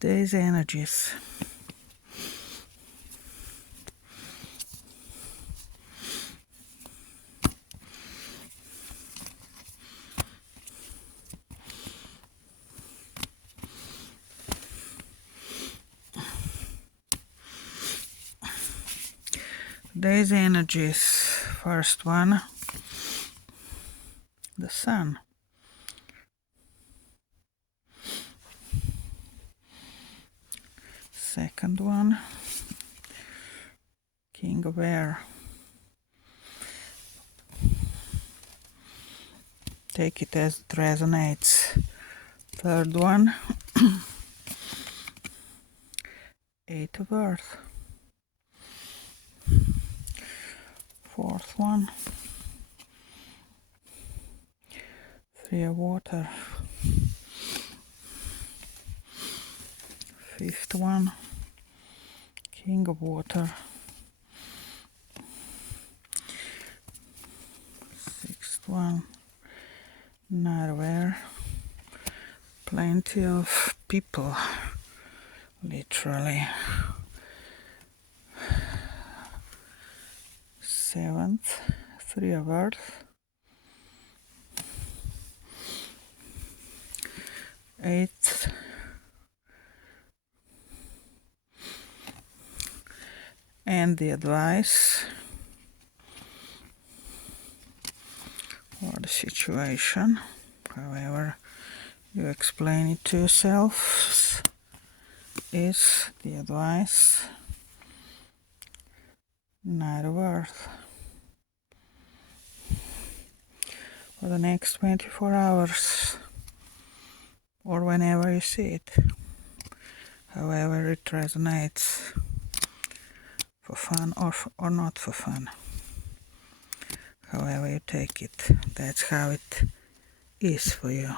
Today's energies. Today's energies. First one, the sun. Second one, King of Air. Take it as it resonates. Third one, Eight of Earth. Fourth one, Three of Water. Fifth one, King of Water. Sixth one, Knight of Air. Plenty of people, literally. Seventh, Three of Earth. Eighth, and the advice or the situation, however you explain it to yourself, is the advice, Knight of Earth. For the next 24 hours, or whenever you see it, however it resonates, for fun or not for fun, however you take it, that's how it is for you.